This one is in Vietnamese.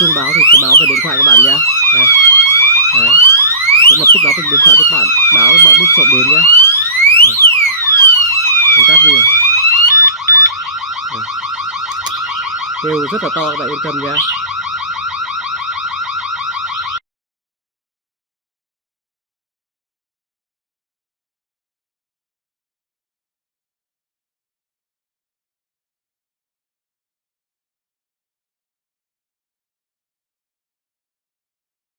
chuông báo thì sẽ báo về điện thoại các bạn nhé. Đấy. Sẽ lập tức báo về điện thoại các bạn, báo bạn biết trộm đến nhé. Mình tắt đi. Kêu rất là to, các bạn yên tâm nhé.